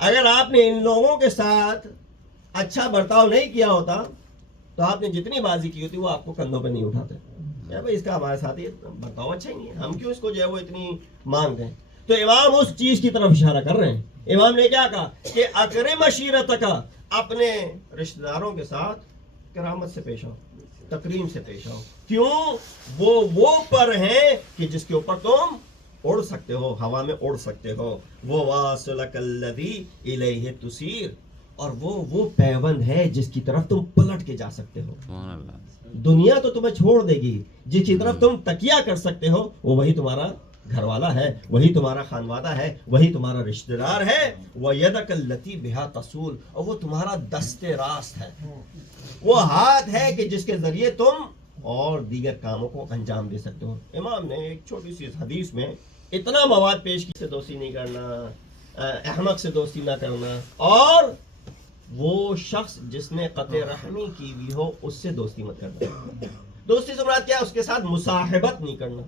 اگر آپ نے ان لوگوں کے ساتھ اچھا برتاؤ نہیں کیا ہوتا تو آپ نے جتنی بازی کی ہوتی وہ آپ کو کندھوں پہ نہیں اٹھاتے. بھائی اس کا ہمارے ساتھ یہ برتاؤ اچھا ہی نہیں ہے، ہم کیوں اس کو جو ہے وہ اتنی مانگ دیں. تو امام اس چیز کی طرف اشارہ کر رہے ہیں. امام نے کیا کہا کہ اکرم عشیرتک، اپنے رشتہ داروں کے ساتھ کرامت سے پیش آؤ، تکریم سے پیش آؤ. کیوں؟ وہ پر ہیں کہ جس کے اوپر تم اڑ سکتے ہو، ہوا میں اڑ سکتے ہو. وہ واصلک الذی الیہ تسیر، اور وہ پیوند ہے جس کی طرف تم پلٹ کے جا سکتے ہو. دنیا تو تمہیں چھوڑ دے گی، جس کی طرف تم تکیہ کر سکتے ہو وہ وہی تمہارا گھر والا ہے، وہی تمہارا خانوادہ ہے، وہی تمہارا رشتہ دار ہے. وَيَدَكَ الَّتِي بِهَا تَصُولُ، اور وہ تمہارا دست راست ہے، وہ ہاتھ ہے کہ جس کے ذریعے تم اور دیگر کاموں کو انجام دے سکتے ہو. امام نے ایک چھوٹی سی حدیث میں اتنا مواد پیش کی، سے دوستی نہیں کرنا، احمق سے دوستی نہ کرنا، اور وہ شخص جس نے قطع رحمی کی ہوئی ہو اس سے دوستی مت کرنا. دوستی سے مراد کیا ہے؟ اس کے ساتھ مصاحبت نہیں کرنا،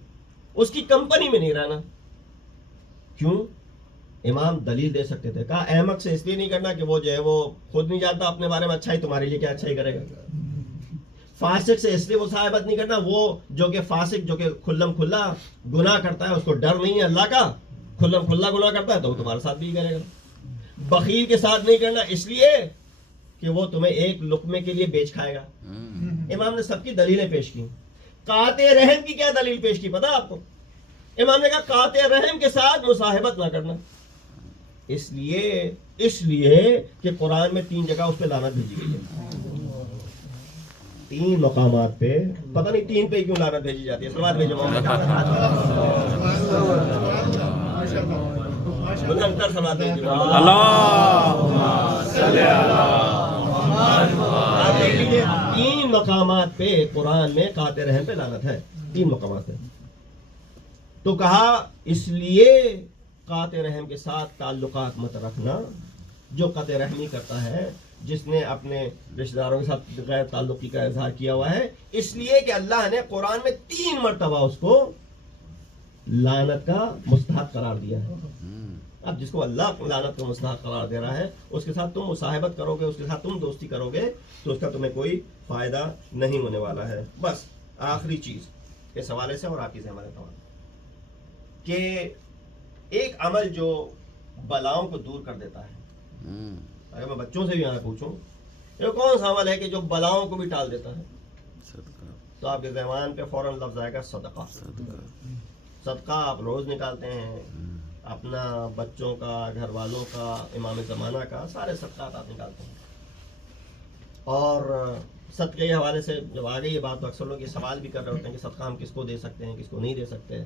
اس کی کمپنی میں نہیں رہنا. کیوں؟ امام دلیل دے سکتے تھے، کہا احمق سے اس لیے نہیں کرنا کہ وہ جو ہے وہ خود نہیں جانتا اپنے بارے میں اچھائی، تمہارے لیے کیا اچھائی کرے گا. فاسق سے اس لیے مصاحبت نہیں کرنا، وہ جو کہ فاسق، جو کہ کھلم کھلا گناہ کرتا ہے، اس کو ڈر نہیں ہے اللہ کا، کھلم کھلا گناہ کرتا ہے تو وہ تمہارے ساتھ بھی کرے گا. بخیل کے ساتھ نہیں کرنا اس لیے کہ وہ تمہیں ایک لقمے کے لیے بیچ کھائے گا. امام نے سب کی دلیلیں پیش کی. قاطع رحم کی کیا دلیل پیش کی پتا آپ کو؟ امام نے کہا قاطع رحم کے ساتھ مصاحبت نہ کرنا، اس لیے کہ قرآن میں 3 جگہ اس پہ لعنت بھیجی گئی ہے. 3 مقامات پہ، پتہ نہیں 3 پہ کیوں لعنت بھیجی جاتی ہے. سلوات بھیجو بلندر سلوات بھیجو. اللہم صلی علی 3 مقامات پہ قرآن میں قاطع رحم پہ لعنت ہے. 3 مقامات پہ. تو کہا اس لیے قاطع رحم کے ساتھ تعلقات مت رکھنا. جو قطع رحمی کرتا ہے، جس نے اپنے رشتہ داروں کے ساتھ غیر تعلقی کا اظہار کیا ہوا ہے، اس لیے کہ اللہ نے قرآن میں 3 مرتبہ اس کو لعنت کا مستحق قرار دیا ہے. اب جس کو اللہ لعنت کا مستحق قرار دے رہا ہے، اس کے ساتھ تم مصاحبت کرو گے، اس کے ساتھ تم دوستی کرو گے تو اس کا تمہیں کوئی فائدہ نہیں ہونے والا ہے. بس آخری چیز اس حوالے سے، اور آپ کی زحمت ہے کہ ایک عمل جو بلاؤں کو دور کر دیتا ہے، اگر میں بچوں سے بھی یہاں پوچھوں یہ کون سا عمل ہے کہ جو بلاؤں کو بھی ٹال دیتا ہے، تو آپ کے زبان پہ فوراً لفظ آئے گا صدقہ. صدقہ آپ روز نکالتے ہیں، اپنا بچوں کا، گھر والوں کا، امام زمانہ کا، سارے صدقات آپ نکالتے ہیں. اور صدقے کے حوالے سے جب آ گئی یہ بات تو اکثر لوگ یہ سوال بھی کر رہے ہوتے ہیں کہ صدقہ ہم کس کو دے سکتے ہیں، کس کو نہیں دے سکتے.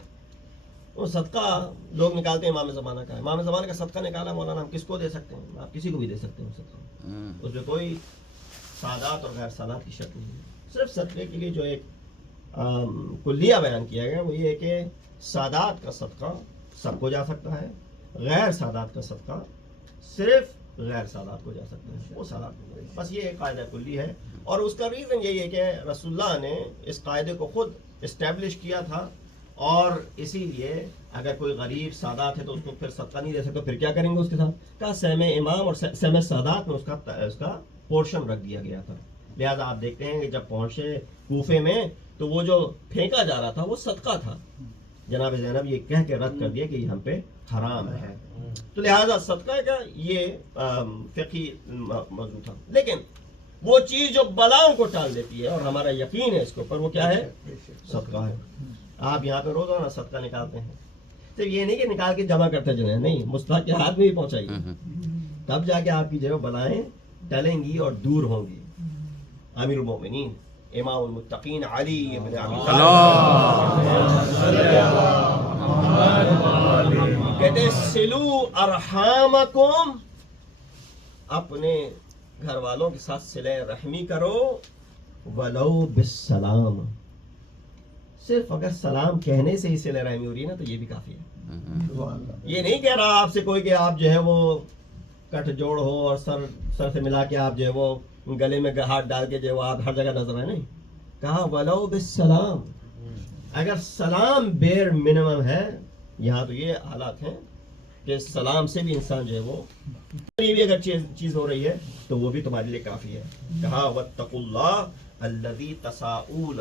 وہ صدقہ لوگ نکالتے ہیں امام زمانہ کا. امام زمانہ کا صدقہ نکالا مولانا، ہم کس کو دے سکتے ہیں؟ آپ کسی کو بھی دے سکتے ہیں صدقہ. اس میں کوئی سادات اور غیر سادات کی شرط نہیں ہے. صرف صدقے کے لیے جو ایک کلیہ بیان کیا گیا وہ یہ ہے کہ سادات کا صدقہ سب کو جا سکتا ہے، غیر سادات کا صدقہ صرف غیر سادات کو جا سکتا ہے. وہ سادات کو جائے. بس یہ ایک قاعدہ کلی ہے، اور اس کا ریزن یہی ہے کہ رسول اللہ نے اس قاعدے کو خود اسٹیبلش کیا تھا، اور اسی لیے اگر کوئی غریب سادات ہے تو اس کو پھر صدقہ نہیں دے سکتے، پھر کیا کریں گے اس کے ساتھ؟ کہا سہم امام اور سہم سادات میں اس کا پورشن رکھ دیا گیا تھا. لہذا آپ دیکھتے ہیں کہ جب پہنچے کوفے میں تو وہ جو پھینکا جا رہا تھا وہ صدقہ تھا. جناب زینب یہ کہہ کے رد کر دیا کہ یہ ہم پہ حرام ہے. تو لہذا صدقہ کا یہ فقہی موضوع تھا. لیکن وہ چیز جو بلاؤں کو ٹال دیتی ہے اور ہمارا یقین ہے اس کے اوپر، وہ کیا ہے؟ صدقہ ہے. آپ یہاں پہ روزانہ صدقہ نکالتے ہیں، صرف یہ نہیں کہ نکال کے جمع کرتے چلیں، نہیں، مستحق کے ہاتھ میں بھی پہنچائیے، تب جا کے آپ کی جو ہے بلائیں ٹلیں گی اور دور ہوں گی. امیر المومنین امام المتقین علی ابن ابی طالب کہتے سلو ارحامکم، اپنے گھر والوں کے ساتھ صلہ رحمی کرو، ولو بالسلام، صرف اگر سلام کہنے سے ہی صلہ رحمی ہو رہی ہے نا تو یہ بھی کافی ہے. یہ نہیں کہہ رہا آپ سے کوئی کہ آپ جو ہے وہ کٹ جوڑ ہو اور سر سے ملا کے آپ جو ہے وہ گلے میں ہاتھ ڈال کے جو ہے وہ آپ ہر جگہ نظر آئے. نہیں، کہا ولو بالسلام، اگر سلام بیر منیمم ہے. یہاں تو یہ حالات ہیں کہ سلام سے بھی انسان جو ہے وہ یہ بھی اگر چیز ہو رہی ہے تو وہ بھی تمہارے لیے کافی ہے. کہا واتقوا اللہ الذی تساءلون،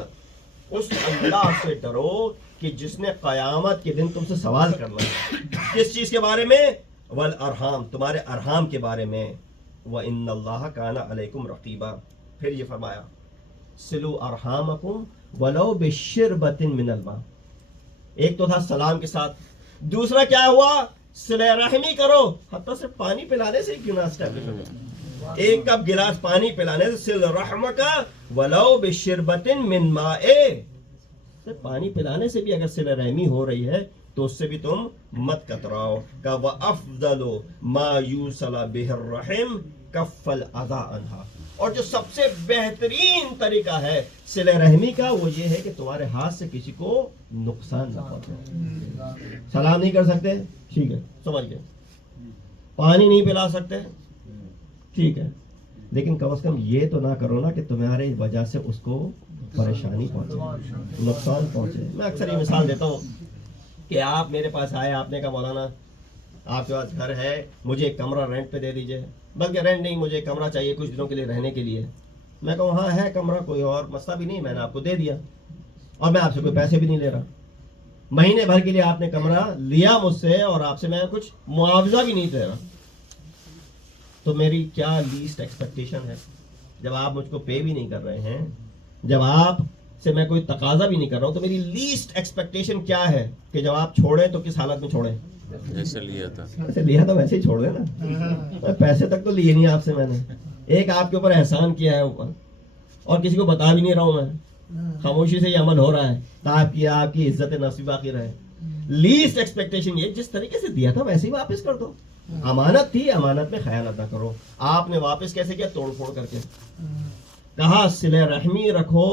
اس اللہ سے ڈرو کہ جس نے قیامت کے دن تم سے سوال کرنا ہے. کس چیز کے بارے میں؟ والارحام، تمہارے ارحام کے بارے میں. وَإِنَّ اللَّهَ كَانَ عَلَيْكُمْ رَقِيبًا. پھر یہ فرمایا سلو ارحامکم ولو بشربۃ من الماء. ایک تو تھا سلام کے ساتھ، دوسرا کیا ہوا؟ صلہ رحمی کرو، حتیٰ سے پانی پلانے سے کیوں نہ اسٹیبلش ہو، ایک کپ گلاس پانی پلانے سے صل رحمک ولو بشربۃ من ماء، پانی پلانے سے بھی اگر صلہ رحمی ہو رہی ہے تو اس سے بھی تم مت کتراؤ. کا وافضل ما یوصل بہ الرحم کف الاذى عنها، اور جو سب سے بہترین طریقہ ہے صلہ رحمی کا وہ یہ ہے کہ تمہارے ہاتھ سے کسی کو نقصان نہ پہنچے. سلام نہیں کر سکتے، ٹھیک ہے، سمجھ گئے. پانی نہیں پلا سکتے، ٹھیک ہے، لیکن کم از کم یہ تو نہ کرو نا کہ تمہاری وجہ سے اس کو پریشانی پہنچے، نقصان پہنچے. میں اکثر یہ مثال دیتا ہوں کہ آپ میرے پاس آئے، آپ نے کہا مولانا آپ کے پاس گھر ہے، مجھے ایک کمرہ رینٹ پہ دے دیجئے، بلکہ رینٹ نہیں، مجھے ایک کمرہ چاہیے کچھ دنوں کے لیے رہنے کے لیے. میں کہوں ہاں ہے کمرہ، کوئی اور مسئلہ بھی نہیں، میں نے آپ کو دے دیا اور میں آپ سے کوئی پیسے بھی نہیں لے رہا. مہینے بھر کے لیے آپ نے کمرہ لیا مجھ سے اور آپ سے میں کچھ معاوضہ بھی نہیں دے رہا، تو میری کیا لیسٹ ایکسپیکٹیشن ہے؟ جب آپ مجھ کو پے بھی نہیں کر رہے ہیں، جب آپ سے میں کوئی تقاضا بھی نہیں کر رہا ہوں، تو میری لیسٹ ایکسپیکٹیشن کیا ہے کہ جب آپ چھوڑیں تو کس حالت میں چھوڑیں؟ جیسے لیا تھا ویسے ہی چھوڑ دیں نا. پیسے تک تو لیے نہیں آپ سے میں نے، ایک آپ کے اوپر احسان کیا ہے اوپر، اور کسی کو بتا بھی نہیں رہا ہوں میں، خاموشی سے یہ عمل ہو رہا ہے تاکہ آپ کی عزت نفس باقی رہے. لیسٹ ایکسپیکٹیشن یہ جس طریقے سے دیا تھا ویسے ہی واپس کر دو. امانت تھی، امانت میں خیانت نہ کرو. آپ نے واپس کیسے کیا؟ توڑ پھوڑ کر کے. کہا صلہ رحمی رکھو،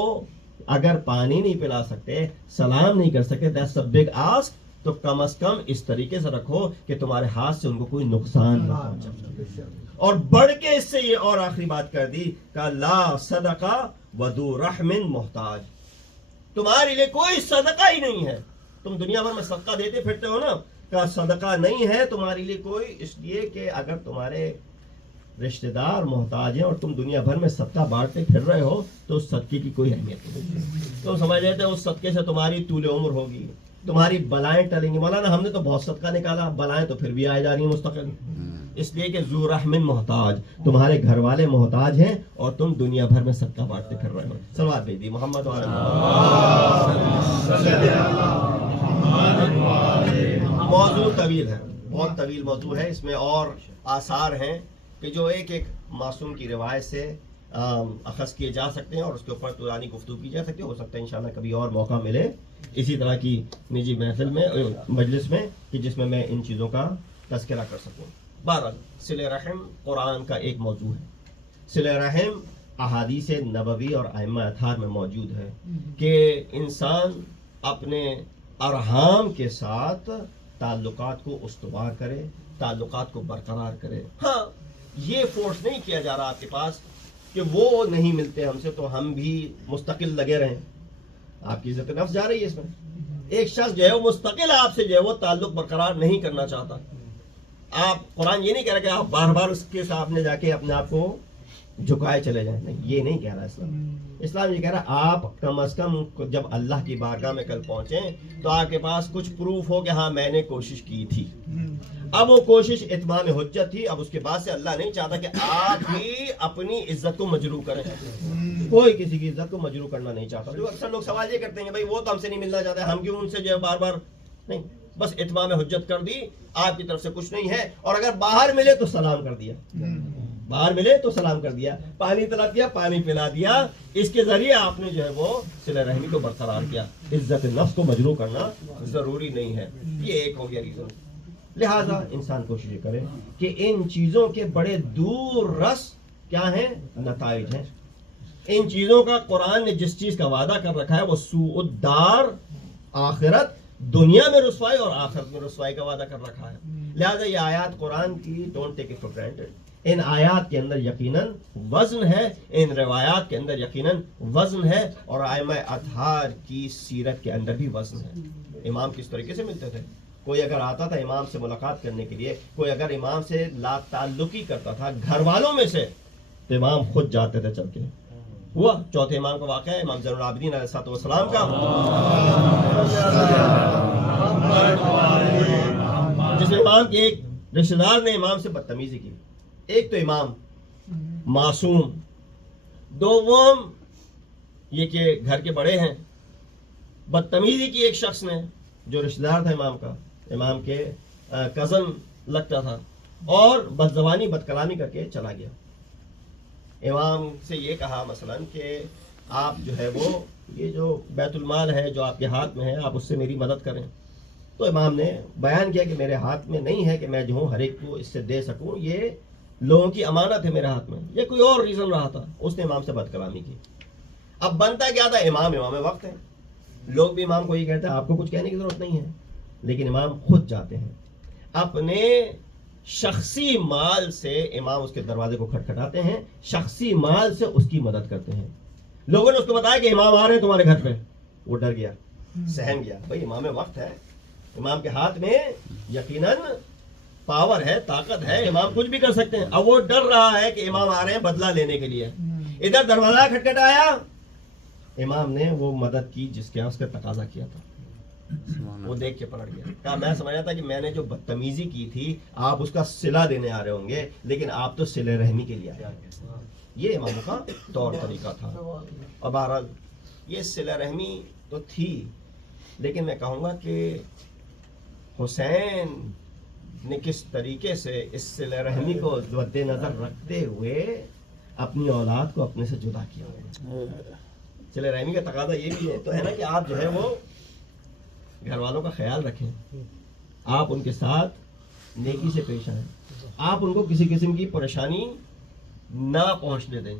اگر پانی نہیں پلا سکتے، سلام نہیں کر سکتے، that's a big ask، تو کم از کم اس طریقے سے رکھو کہ تمہارے ہاتھ سے ان کو کوئی نقصان نہ پہنچے. اور بڑھ کے اس سے یہ اور آخری بات کر دی کہ لا صدقہ وذو رحم محتاج، تمہارے لیے کوئی صدقہ ہی نہیں ہے. تم دنیا بھر میں صدقہ دیتے پھرتے ہو نا، کہ صدقہ نہیں ہے تمہارے لیے کوئی، اس لیے کہ اگر تمہارے رشتہ دار محتاج ہیں اور تم دنیا بھر میں صدقہ بانٹتے پھر رہے ہو تو اس صدقے کی کوئی اہمیت نہیں. تم سمجھ لیتے اس صدقے سے تمہاری طول عمر ہوگی، تمہاری بلائیں ٹلیں گی. مولانا ہم نے تو بہت صدقہ نکالا، بلائیں تو پھر بھی آئے جا رہی ہیں مستقل. اس لیے کہ ذو رحم محتاج، تمہارے گھر والے محتاج ہیں اور تم دنیا بھر میں صدقہ بانٹتے پھر رہے ہو. صلوات بھیج دی محمد وعلی محمد. موضوع طویل ہے، بہت طویل موضوع ہے. اس میں اور آثار ہیں کہ جو ایک ایک معصوم کی روایت سے اخذ کیے جا سکتے ہیں اور اس کے اوپر طولانی گفتگو کی جا سکتی ہے. ہو سکتا ہے انشاءاللہ کبھی اور موقع ملے اسی طرح کی نجی محفل میں مجلس میں کہ جس میں میں ان چیزوں کا تذکرہ کر سکوں. بہرحال صلہ رحم قرآن کا ایک موضوع ہے. صلہ رحم احادیث نبوی اور ائمہ اطہار میں موجود ہے کہ انسان اپنے ارحام کے ساتھ تعلقات کو استوار کرے, تعلقات کو برقرار کرے. ہاں یہ فورس نہیں کیا جا رہا آپ کے پاس کہ وہ نہیں ملتے ہم سے تو ہم بھی مستقل لگے رہیں. آپ کی عزت نفس جا رہی ہے اس میں. ایک شخص جو ہے وہ مستقل آپ سے جو ہے وہ تعلق برقرار نہیں کرنا چاہتا. آپ قرآن یہ نہیں کہہ رہا کہ آپ بار بار اس کے سامنے جا کے اپنے آپ کو جھکائے چلے جائیں. نہیں, یہ نہیں کہہ رہا اسلام. اسلام یہ کہہ رہا آپ کم از کم جب اللہ کی بارگاہ میں کل پہنچیں تو آپ کے پاس کچھ پروف ہو کہ ہاں میں نے کوشش کی تھی. اب وہ کوشش اتمام حجت تھی. اب اس کے بعد سے اللہ نہیں چاہتا کہ آپ بھی اپنی عزت کو مجروح کریں. کوئی کسی کی عزت کو مجروح کرنا نہیں چاہتا. جو اکثر لوگ سوال یہ کرتے ہیں کہ بھائی وہ تو ہم سے نہیں ملنا چاہتے, ہم کیوں ان سے جو ہے بار بار. نہیں, بس اتمام حجت کر دی, آپ کی طرف سے کچھ نہیں ہے. اور اگر باہر ملے تو سلام کر دیا, باہر ملے تو سلام کر دیا, پانی طلب کیا, پانی پلا دیا. اس کے ذریعے آپ نے جو ہے وہ صلہ رحمی کو برقرار کیا. عزت نفس کو مجروح کرنا ضروری نہیں ہے. یہ ایک ہو گیا ریزن. لہذا انسان کوشش کرے کہ ان چیزوں کے بڑے دور رس کیا ہیں, نتائج ہیں. ان چیزوں کا قرآن نے جس چیز کا وعدہ کر رکھا ہے وہ سوء الدار, آخرت, دنیا میں رسوائی اور آخرت میں رسوائی کا وعدہ کر رکھا ہے. لہذا یہ آیات قرآن کی don't take it for granted. ان آیات کے اندر یقیناً وزن ہے, ان روایات کے اندر یقیناً وزن ہے, اور ائمہ اطہار کی سیرت کے اندر بھی وزن ہے. امام کس طریقے سے ملتے تھے. کوئی اگر آتا تھا امام سے ملاقات کرنے کے لیے, کوئی اگر امام سے لا تعلقی کرتا تھا گھر والوں میں سے, تو امام خود جاتے تھے چل کے. ہوا چوتھے امام کا واقعہ ہے, امام زین العابدین علیہ السلام کا, جس امام کے ایک رشتہ دار نے امام سے بدتمیزی کی. ایک تو امام معصوم, دوم یہ کہ گھر کے بڑے ہیں. بدتمیزی کی ایک شخص نے جو رشتہ دار تھا امام کا, امام کے کزن لگتا تھا, اور بد زبانی بد کلامی کر کے چلا گیا. امام سے یہ کہا مثلا کہ آپ جو ہے وہ یہ جو بیت المال ہے جو آپ کے ہاتھ میں ہے آپ اس سے میری مدد کریں. تو امام نے بیان کیا کہ میرے ہاتھ میں نہیں ہے کہ میں جو ہوں ہر ایک کو اس سے دے سکوں, یہ لوگوں کی امانت ہے میرے ہاتھ میں. یہ کوئی اور ریزن رہا تھا. اس نے امام سے بد کلامی کی. اب بنتا کیا تھا, امام وقت ہے, لوگ بھی امام کو یہ کہتے ہیں آپ کو کچھ کہنے کی ضرورت نہیں ہے, لیکن امام خود جاتے ہیں اپنے شخصی مال سے. امام اس کے دروازے کو کھٹکھٹاتے ہیں, شخصی مال سے اس کی مدد کرتے ہیں. لوگوں نے اس کو بتایا کہ امام آ رہے ہیں تمہارے گھر پہ. وہ ڈر گیا, سہم گیا. بھائی امام وقت ہے, امام کے ہاتھ میں یقیناً پاور ہے, طاقت ہے, امام کچھ بھی کر سکتے ہیں. اب وہ ڈر رہا ہے کہ امام آ رہے ہیں بدلہ لینے کے لیے. ادھر دروازہ کھٹکھٹایا, امام نے وہ مدد کی جس کے اس کا تقاضا کیا تھا. وہ دیکھ کے پلٹ گیا, کہا میں سمجھا تھا کہ میں نے جو بدتمیزی کی تھی آپ اس کا صلہ دینے آ رہے ہوں گے, لیکن آپ تو صلہ رحمی کے لیے آئے. یہ اماموں کا طور طریقہ تھا. اور بہرحال یہ صلہ رحمی تو تھی, لیکن میں کہوں گا کہ حسین نے کس طریقے سے اس صلہ رحمی کو مد نظر رکھتے ہوئے اپنی اولاد کو اپنے سے جدا کیا. صلہ رحمی کا تقاضا یہ بھی ہے تو ہے نا کہ آپ جو ہے وہ گھر والوں کا خیال رکھیں, آپ ان کے ساتھ نیکی سے پیش آئیں, آپ ان کو کسی قسم کی پریشانی نہ پہنچنے دیں.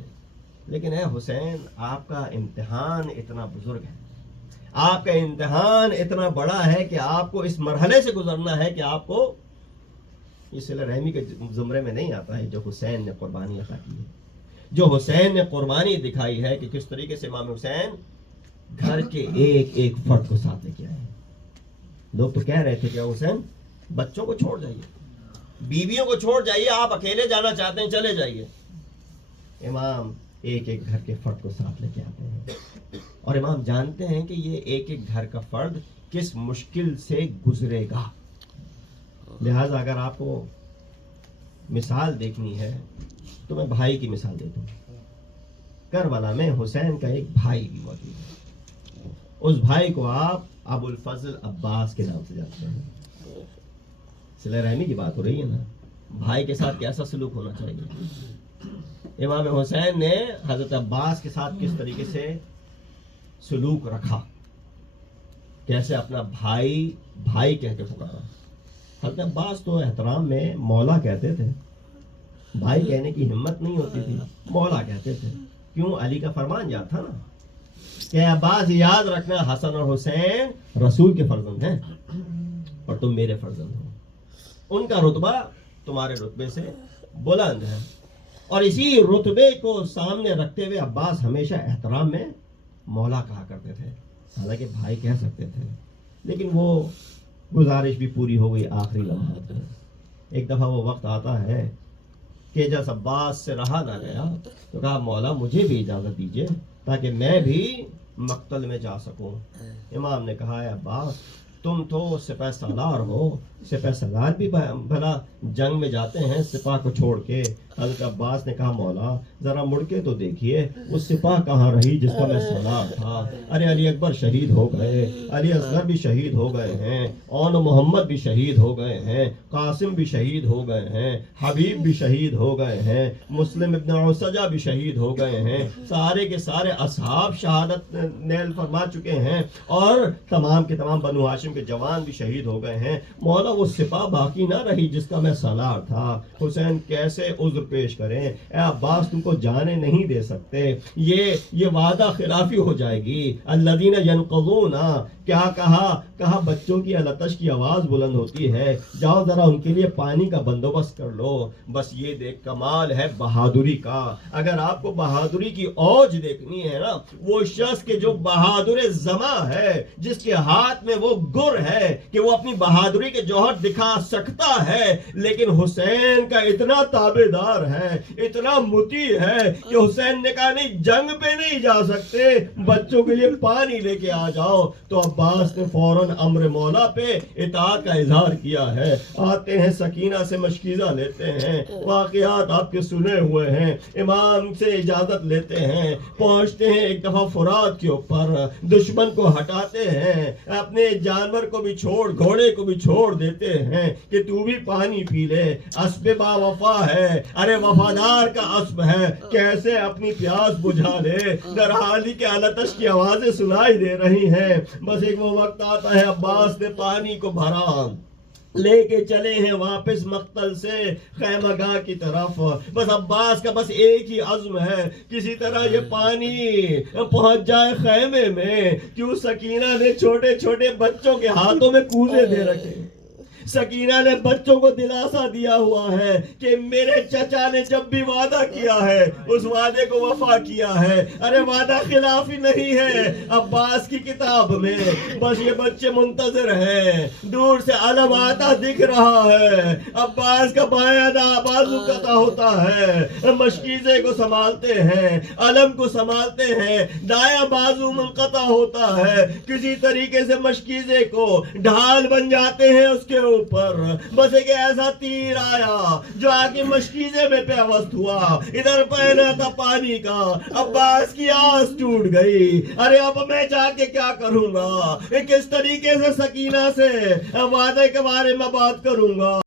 لیکن اے حسین, آپ کا امتحان اتنا بزرگ ہے, آپ کا امتحان اتنا بڑا ہے کہ آپ کو اس مرحلے سے گزرنا ہے کہ آپ کو یہ صلہ رحمی کے زمرے میں نہیں آتا ہے جو حسین نے قربانی عطا کی ہے, جو حسین نے قربانی دکھائی ہے کہ کس طریقے سے امام حسین گھر کے ایک ایک فرد کو ساتھ لے کے آئے ہیں. لوگ تو کہہ رہے تھے کہ حسین بچوں کو چھوڑ جائیے, بیویوں کو چھوڑ جائیے, آپ اکیلے جانا چاہتے ہیں چلے جائیے. امام ایک ایک گھر کے فرد کو ساتھ لے کے آتے ہیں, اور امام جانتے ہیں کہ یہ ایک ایک گھر کا فرد کس مشکل سے گزرے گا. لہٰذا اگر آپ کو مثال دیکھنی ہے تو میں بھائی کی مثال دیتا ہوں. کربلا میں حسین کا ایک بھائی بھی موجود ہے. اس بھائی کو آپ ابو الفضل عباس کے نام سے جانتے ہیں. صلہ رحمی کی بات ہو رہی ہے نا, بھائی کے ساتھ کیسا سلوک ہونا چاہیے. امام حسین نے حضرت عباس کے ساتھ کس طریقے سے سلوک رکھا، کیسے اپنا بھائی بھائی کہہ کے پکارا۔ حضرت عباس تو احترام میں مولا کہتے تھے، بھائی کہنے کی ہمت نہیں ہوتی تھی، مولا کہتے تھے۔ کیوں؟ علی کا فرمان یاد تھا نا کہ عباس یاد رکھنا حسن اور حسین رسول کے فرزند ہیں اور تم میرے فرزند ہو، ان کا رتبہ تمہارے رتبے سے بلند ہے۔ اور اسی رتبے کو سامنے رکھتے ہوئے عباس ہمیشہ احترام میں مولا کہا کرتے تھے، حالانکہ بھائی کہہ سکتے تھے، لیکن وہ گزارش بھی پوری ہو گئی آخری لمحات میں۔ ایک دفعہ وہ وقت آتا ہے کہ جب عباس سے رہا نہ گیا تو کہا مولا مجھے بھی اجازت دیجیے تاکہ میں بھی مقتل میں جا سکوں۔ امام نے کہا ہے عباس تم تو سپہ سالار ہو، سپہ سالار بھی بھلا جنگ میں جاتے ہیں سپاہ کو چھوڑ کے۔ حضرت عباس نے کہا مولا ذرا مڑ کے تو دیکھیے وہ سپاہ کہاں رہی جس کا میں سالار تھا۔ ارے علی اکبر شہید ہو گئے، علی اصغر بھی شہید ہو گئے ہیں، اون محمد بھی شہید ہو گئے ہیں، قاسم بھی شہید ہو گئے ہیں، حبیب بھی شہید ہو گئے ہیں، مسلم ابن عسجہ بھی شہید ہو گئے ہیں، سارے کے سارے اصحاب شہادت نیل فرما چکے ہیں، اور تمام کے تمام بنو ہاشم کے جوان بھی شہید ہو گئے ہیں۔ مولا وہ سپاہ باقی نہ رہی جس کا میں سالار تھا۔ حسین کیسے عذر پیش کریں؟ اے عباس تم کو جانے نہیں دے سکتے، یہ وعدہ خلافی ہو جائے گی۔ الذین ینقضون، کیا کہا بچوں کی التش کی آواز بلند ہوتی ہے، جاؤ ذرا ان کے لیے پانی کا بندوبست کر لو۔ بس یہ دیکھ کمال ہے بہادری کا۔ اگر آپ کو بہادری کی اوج دیکھنی ہے نا، وہ شخص کے جو بہادر زماں ہے، جس کے ہاتھ میں وہ گر ہے کہ وہ اپنی بہادری کے جوہر دکھا سکتا ہے، لیکن حسین کا اتنا تابع دار ہے، اتنا مطیع ہے کہ حسین نے کہا نہیں جنگ پہ نہیں جا سکتے، بچوں کے لیے پانی لے کے آ جاؤ۔ تو عباس نے فوراً امر مولا پہ اطاعت کا اظہار کیا ہے۔ آتے ہیں سکینہ سے مشکیزہ لیتے ہیں، واقعات آپ کے سنے ہوئے ہیں، امام سے اجازت لیتے ہیں، پہنچتے ہیں ایک دفعہ فرات کے اوپر، دشمن کو ہٹاتے ہیں، اپنے جانور کو بھی چھوڑ، گھوڑے کو بھی چھوڑ دیتے ہیں کہ تو بھی پانی پی لے۔ اسب با وفا ہے، ارے وفادار کا اسب ہے، کیسے اپنی پیاس بجھا لے، در حالی کے التش کی آوازیں سنائی دے رہی ہیں۔ بس ایک وہ وقت آتا ہے عباس نے پانی کو بھرا، لے کے چلے ہیں واپس مقتل سے خیمہ گاہ کی طرف۔ بس عباس کا بس ایک ہی عزم ہے، کسی طرح یہ پانی پہنچ جائے خیمے میں۔ کیوں؟ سکینہ نے چھوٹے چھوٹے بچوں کے ہاتھوں میں کوزے دے رکھے، سکینہ نے بچوں کو دلاسا دیا ہوا ہے کہ میرے چچا نے جب بھی وعدہ کیا ہے اس وعدے کو وفا کیا ہے۔ ارے وعدہ خلافی نہیں ہے عباس کی کتاب میں، بس یہ بچے منتظر ہیں، دور سے علم آتا دکھ رہا ہے، عباس کا بایاں بازو قطع ہوتا ہے، مشکیزے کو سنبھالتے ہیں، علم کو سنبھالتے ہیں، دایاں بازو منقطع ہوتا ہے، کسی طریقے سے مشکیزے کو ڈھال بن جاتے ہیں اس کے اوپر۔ بس ایک ایسا تیر آیا جو آ کے مشکیزے میں پیوست ہوا، ادھر پہنا تھا پانی کا، عباس کی آس ٹوٹ گئی۔ ارے اب میں جا کے کیا کروں گا؟ کس طریقے سے سکینہ سے وعدے کے بارے میں بات کروں گا؟